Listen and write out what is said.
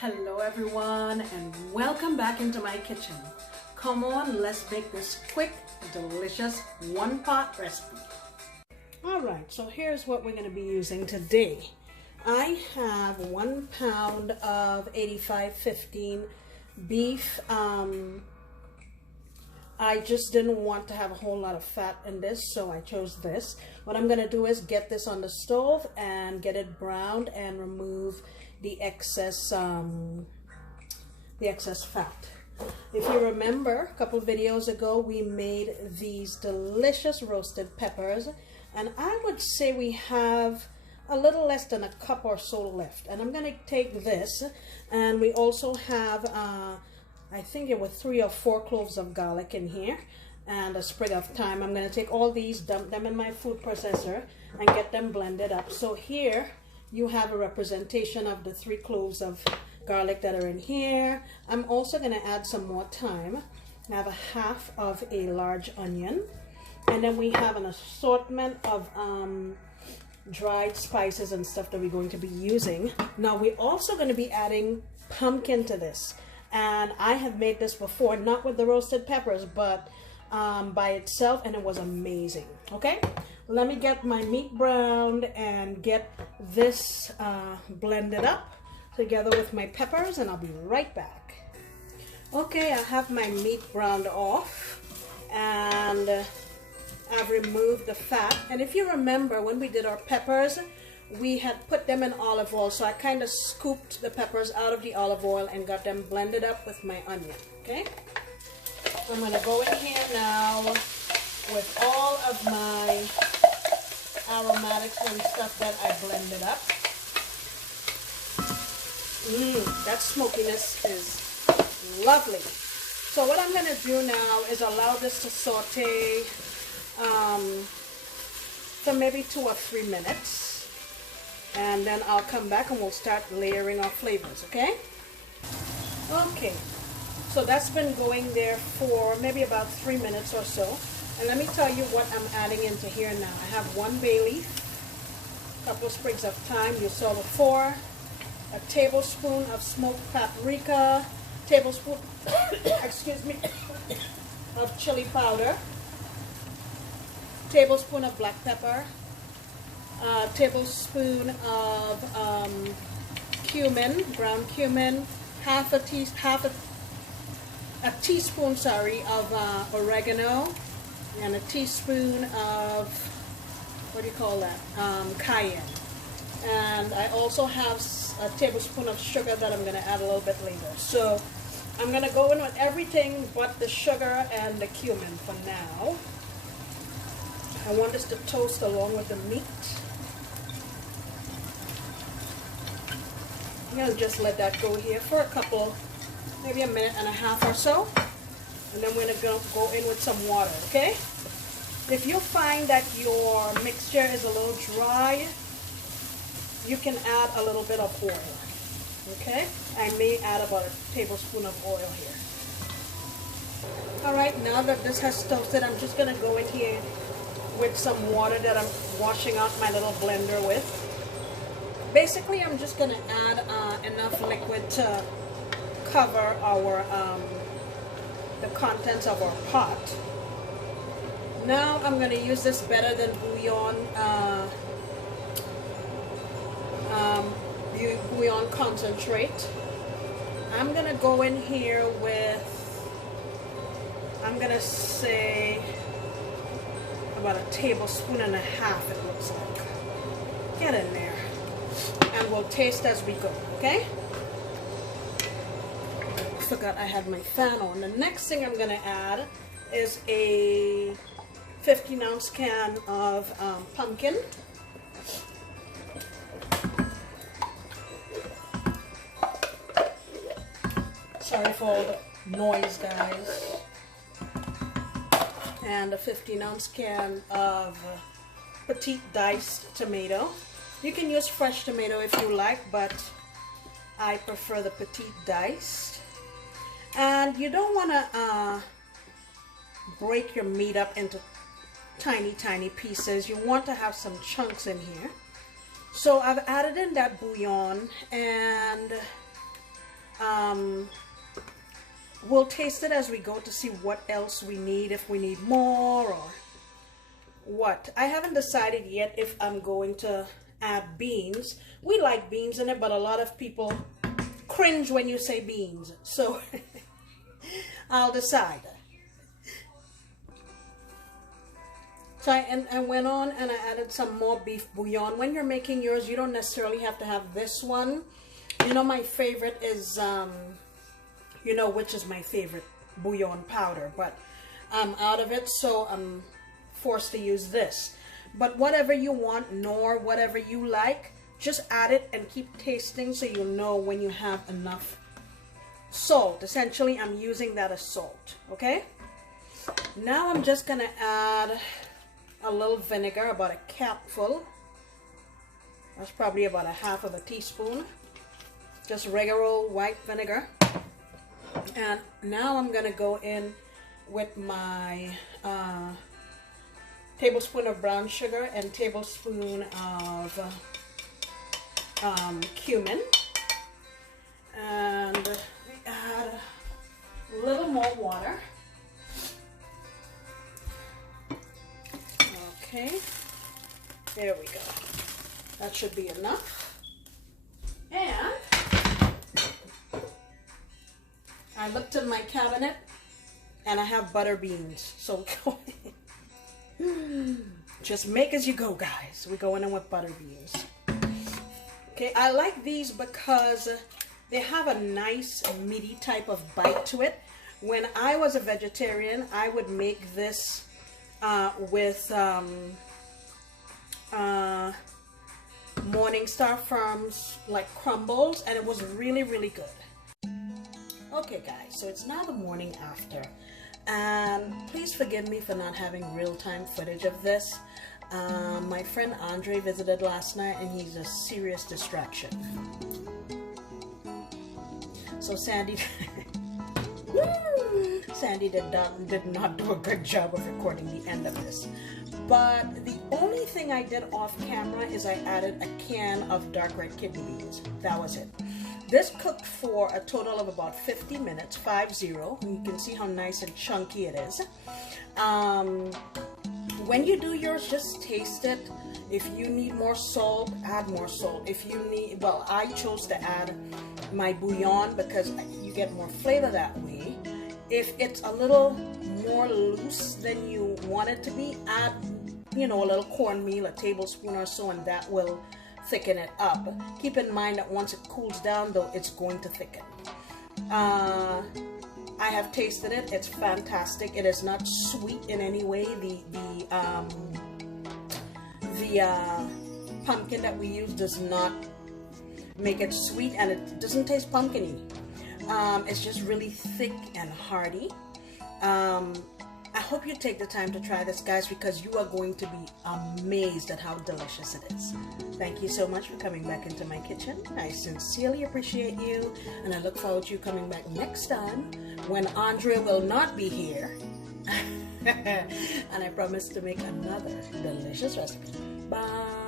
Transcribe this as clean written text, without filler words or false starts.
Hello everyone and welcome back into my kitchen. Come on, let's make this quick, delicious one-pot recipe. Alright, so here's what we're going to be using today. I have 1 pound of 85/15 beef. I just didn't want to have a whole lot of fat in this, so I chose this. What I'm going to do is get this on the stove and get it browned and remove the excess fat. If you remember, a couple videos ago we made these delicious roasted peppers, and I would say we have a little less than a cup or so left. And I'm going to take this, and we also have I think it was 3 or 4 cloves of garlic in here and a sprig of thyme. I'm going to take all these, dump them in my food processor and get them blended up. So here you have a representation of the 3 cloves of garlic that are in here. I'm also going to add some more thyme. I have a half of a large onion, and then we have an assortment of dried spices and stuff that we're going to be using. Now we're also going to be adding pumpkin to this, and I have made this before, not with the roasted peppers, but by itself, and it was amazing. Okay, let me get my meat browned and get this blended up together with my peppers, and I'll be right back. Okay, I have my meat browned off, and I've removed the fat. And if you remember, when we did our peppers, we had put them in olive oil, so I kind of scooped the peppers out of the olive oil and got them blended up with my onion. Okay, I'm going to go in here now with all of my aromatics and stuff that I blended up. That smokiness is lovely. So what I'm going to do now is allow this to saute for maybe 2 or 3 minutes, and then I'll come back and we'll start layering our flavors. Okay, so that's been going there for maybe about 3 minutes or so, and let me tell you what I'm adding into here now. I have 1 bay leaf, a couple of sprigs of thyme you saw before, a tablespoon of smoked paprika, tablespoon excuse me, of chili powder, tablespoon of black pepper, tablespoon of cumin, ground cumin, a teaspoon of oregano, and a teaspoon of, what do you call that, cayenne. And I also have a tablespoon of sugar that I'm going to add a little bit later. So I'm going to go in with everything but the sugar and the cumin for now. I want this to toast along with the meat. I'm going to just let that go here for a couple, maybe a minute and a half or so. And then we're going to go in with some water, okay? If you find that your mixture is a little dry, you can add a little bit of oil, okay? I may add about a tablespoon of oil here. All right, now that this has toasted, I'm just going to go in here with some water that I'm washing out my little blender with. Basically, I'm just going to add enough liquid to cover our the contents of our pot. Now I'm going to use this better than bouillon bouillon concentrate. I'm going to go in here with, I'm going to say, about a tablespoon and a half, it looks like. Get in there. And we'll taste as we go, okay? Forgot I had my fan on. The next thing I'm going to add is a 15-ounce can of pumpkin. Sorry for all the noise, guys. And a 15-ounce can of petite diced tomato. You can use fresh tomato if you like, but I prefer the petite diced. And you don't want to break your meat up into tiny pieces. You want to have some chunks in here. So I've added in that bouillon, and We'll taste it as we go to see what else we need, if we need more or what. I haven't decided yet if I'm going to add beans. We like beans in it, but a lot of people cringe when you say beans. So I'll decide. So I went on and I added some more beef bouillon. When you're making yours, you don't necessarily have to have this one. You know, my favorite is, you know which is my favorite bouillon powder, but I'm out of it, so I'm forced to use this. But whatever you want, nor whatever you like, just add it and keep tasting so you'll know when you have enough salt. Essentially, I'm using that as salt, okay? Now I'm just gonna add a little vinegar, about a capful. That's probably about a half of a teaspoon. Just regular old white vinegar. And now I'm gonna go in with my tablespoon of brown sugar and tablespoon of cumin, and we add a little more water. Okay, there we go. That should be enough. And I looked in my cabinet and I have butter beans. So just make as you go, guys. We're going in with butter beans. Okay, I like these because they have a nice meaty type of bite to it. When I was a vegetarian, I would make this with Morningstar Farms like crumbles, and it was really, really good. Okay guys, so it's now the morning after, and please forgive me for not having real-time footage of this. My friend Andre visited last night and he's a serious distraction. So Sandy Sandy did not do a good job of recording the end of this. But the only thing I did off camera is I added a can of dark red kidney beans. That was it. This cooked for a total of about 50 minutes, 50. You can see how nice and chunky it is. When you do yours, just taste it. If you need more salt, add more salt. If you need, well, I chose to add my bouillon because you get more flavor that way. If it's a little more loose than you want it to be, add, you know, a little cornmeal, a tablespoon or so, and that will thicken it up. Keep in mind that once it cools down, though, it's going to thicken. I have tasted it. It's fantastic. It is not sweet in any way. The pumpkin that we use does not make it sweet, and it doesn't taste pumpkin-y. It's just really thick and hearty. I hope you take the time to try this, guys, because you are going to be amazed at how delicious it is. Thank you so much for coming back into my kitchen. I sincerely appreciate you, and I look forward to you coming back next time when Andre will not be here. And I promise to make another delicious recipe. Bye.